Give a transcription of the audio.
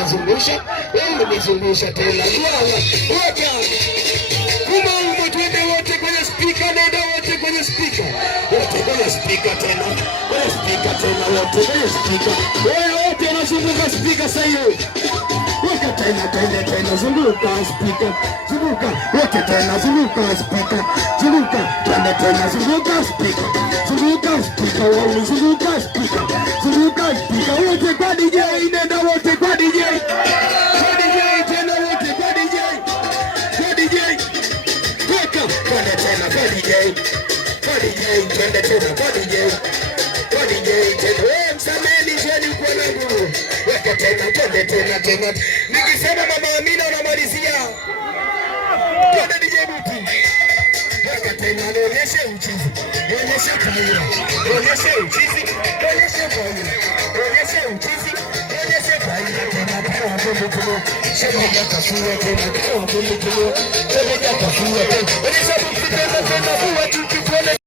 nazungusha, nizungusha tena. Weka. Kumambo twende wote kwenye speaker, nenda wote kwenye speaker. Wote kwenye speaker tena. Kwenye speaker tena wote kwenye speaker. Wewe wote wanazunguka speaker sasa hiyo. Weka tena tena zunguka speaker. Zunguka wote tena zunguka speaker. Zunguka tena zunguka speaker. Zunguka speaker wao zunguka speaker. Zunguka speaker wote kwa DJ, nenda wote kwa DJ. Kwa DJ tena wote kwa DJ. Kwa DJ. Weka tena kwa DJ. Kwa DJ twende tena kwa DJ. Kwa DJ tena. Wewe msameni jeni kwa nangu. Weka tena tena. Nikisema Mama Amina unamalizia. Twende DJ Buti. Weka tena nionyeshe uchizi. Nionyeshe kaira. Nionyeshe uchizi. Nionyeshe kaira. Nionyeshe uchizi. Nionyeshe kaira tena kwa bombo kumo. Shema kafua tena kwa bombo kumo. Shema kafua tena. Onyesha Buti tena.